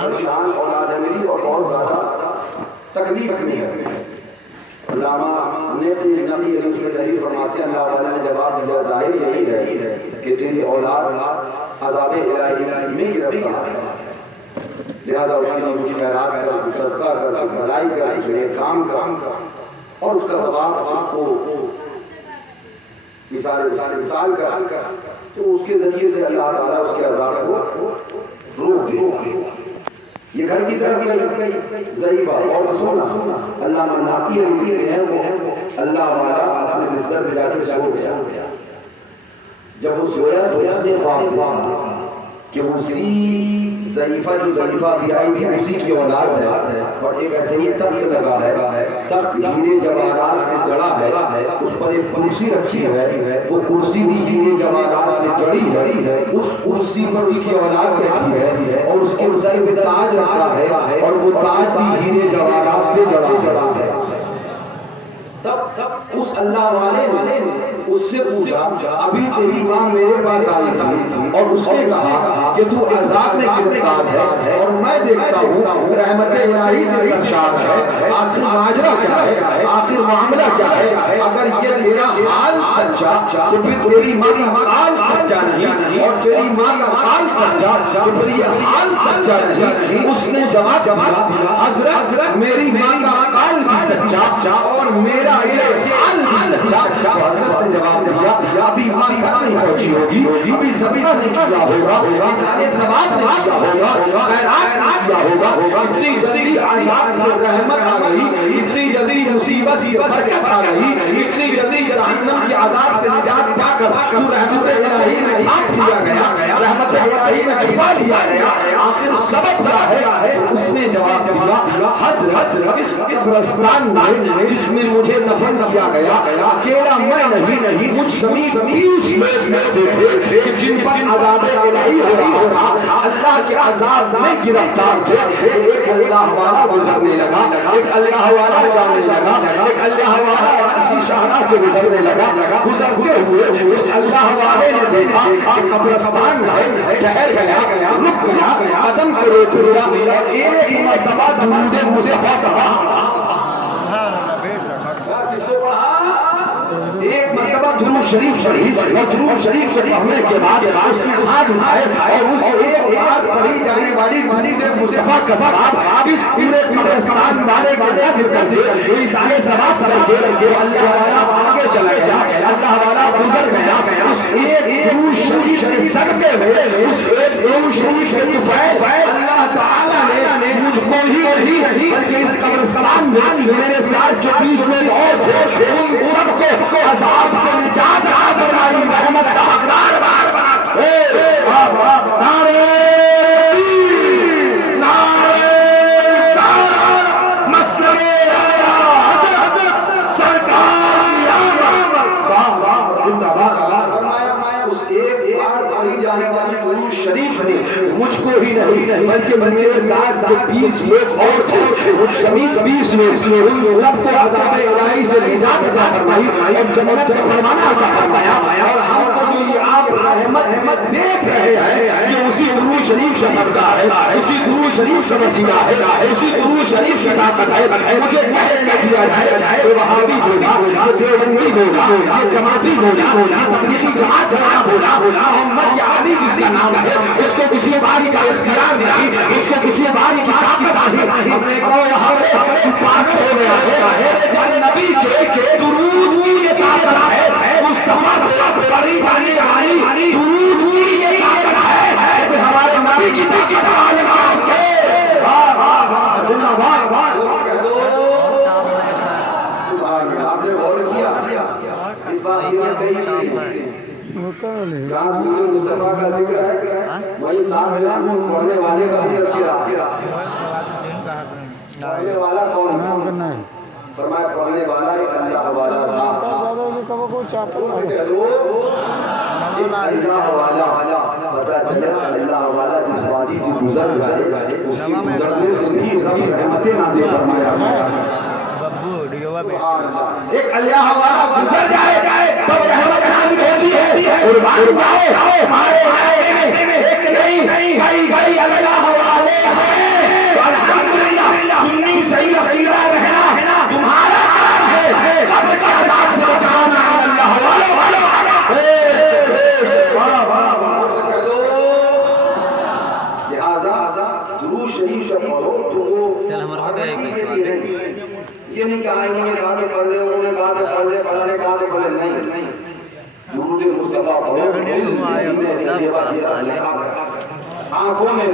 پریشان اولاد ہے میری اور بہت زیادہ تکلیف میں ہے. علامہ نے اپنی نبی علیہ السلام فرماتے ہیں اللہ تعالیٰ نے جواب دیا ظاہر یہی ہے کہ تیری اولاد عذاب الہی میں گرفتار ہے، لہذا اس کے لیے کچھ خیرات کر، کچھ صدقہ کر، کچھ بھلائی کر، کچھ نیک کام کر، اور اس کا ثواب اس کو مثال کر تو اس کے ذریعے سے اللہ تعالیٰ اس کے عذاب کو روک دے. یہ گھر کی طرف گئی ضعیفہ اور سونا علامہ ناقی علی ہیں وہ اللہ والا اپنے بستر پہ جا کے سو گیا. جب وہ سویا تو اس نے خواب پایا کہ اسی ضعیفہ جو ضعیفہ بھی آئی تھی اسی کی اولاد ہے اور ایک ایسے ہی تخت لگا ہے، تخت ہیرے جواہرات سے جڑا ہے، اس پر ایک کرسی رکھی ہے، وہ کرسی بھی ہیرے جواہرات سے جڑی ہے، اس کرسی پر اس کی اولاد بیٹھی ہے اور اس کے سر پہ تاج رکھا ہے اور وہ تاج بھی ہیرے جواہرات سے جڑا ہے. تب اس اللہ والے نے اس سے پوچھا ابھی تیری ماں میرے پاس آئی تھی اور اس نے کہا کہ تو عذاب میں گرفتار ہے اور میں دیکھتا ہوں رحمت الہی سے سرشار ہے، آخر ماجرا کیا ہے، آخر معاملہ کیا ہے؟ اگر یہ تیرا حال سچا تو پھر تیری ماں کا حال سچا نہیں، اور تیری ماں کا حال سچا تو پھر یہ حال سچا نہیں. اس نے جواب دیا حضرت میری ماں کا حال بھی سچا اور میرا یہ حال بھی سچا. حضرت نے جواب دیا ابھی ماں گھر نہیں پہنچی ہوگی، ابھی صدقہ نہیں کیا ہوگا، مثال ثواب نہیں کیا ہوگا، خیرات نہیں کیا ہوگا. اتنی جلدی عذاب سے رحمت آ گئی، اتنی جلدی مصیبت سے برکت آ گئی، اتنی جلدی جہنم کے عذاب سے نجات پا کر تو رحمت الہی میں ڈھانپ لیا گیا، رحمت الہی میں چھپا لیا گیا. آخر سبب کیا ہے؟ اس نے جواب دیا حضرت اس قبرستان میں جس میں مجھے دفن کیا گیا اکیلا میں نہیں، مجھ سمیت 20 لوگ میں سے تھے جن پر عذاب الہی ہو رہا تھا، اللہ کے عذاب میں گرفتار تھے. ایک اللہ والا گزرنے لگا، ایک اللہ والا جانے لگا، ایک اللہ والا کسی شاہراہ سے گزرنے لگا. گزرتے ہوئے اس اللہ والے نے دیکھا قبرستان ہے، ٹھہر گیا، رک گیا، قدم کو روک لیا اور ایک مرتبہ درود مصطفیٰ کہا. ایک مرتبہ درود شریف پڑھی اور درود شریف کے پڑھنے کے بعد اس نے ہاتھ اٹھائے اور اس ایک بار پڑھی جانے والی درود مصطفیٰ کا ثواب اس پورے قبرستان والے کو نصب کر دے. یہ سارے ثواب کر دے. اللہ والا آگے چلا گیا، اللہ والا گزر گیا. اس ایک درود شریف کے صدقے میں، اس ایک درود شریف کے طفیل اللہ تعالیٰ نے مجھ کو ہی نہیں بلکہ اس قبرستان میں میرے ساتھ جو 20 لوگ اور تھے ان سب کو عذاب سے نجات عطا فرمائی. رحمت کا حقدار شریف نے مجھ کو ہی نہیں بلکہ میرے ساتھ جو 20 لوگ اور تھے مجھ سمیت 20 لوگ تھے ان سب کو عذاب الہی سے نجات عطا فرمائی اور جنت کا فرمانا عطا فرمایا. اور ہم کو جو یہ آپ رحمت دیکھ رہے ہیں یہ اسی درود شریف کا صدقہ ہے، اسی درود شریف کا وسیلہ ہے، اسی درود شریف کی طاقت ہے. مجھے کہنے نہ دیا جائے کہ وہابی بولا، یہ دیوبندی بولا، یہ جماعتی بولا، یہ تبلیغی جماعت بولا، محمد علی جس کا نام ہے اس کو کسی باری کا اختیار نہیں، اس کو کسی باری کی طاقت نہیں. ہم نے کہا یہاں پہ پاک ہو گیا ہے جب نبی کے درود کی یہ طاقت ہے، مصطفیٰ پر پڑھی جانے والی درود کی یہ طاقت ہے کہ ہمارے نبی کی طاقت عالم کے زندہ باد. سبحان اللہ. آپ نے غور کیا اس بات یہ کئی چیزیں جہاں درود مصطفیٰ کا ذکر ہے وہیں ساتھ پڑھنے والے کا بھی تذکرہ ہے. پڑھنے والا کون ہے؟ فرمایا پڑھنے والا ایک اللہ والا تھا. اللہ والا پتہ چلے اللہ والا جس وادی سے گزر گئے اس کی گزرنے سے بھی رحمتیں نازل فرمایا. ایک اللہ والا گزر جائے تو رحمت نازل ہوتی ہے. قربان جاؤ ہمارے ایک نہیں کئی اللہ والے ہیں. درود شریف جب پڑھو تو وہ چل ہمارا ہو گیا ایک سوال یہ نہیں کہا انہوں نے کہا تو پڑھ لے انہوں نے کہا تو پڑھ لے فلاں نے کہا تو پڑھ لے نہیں درود مصطفیٰ پڑھو آنکھوں میں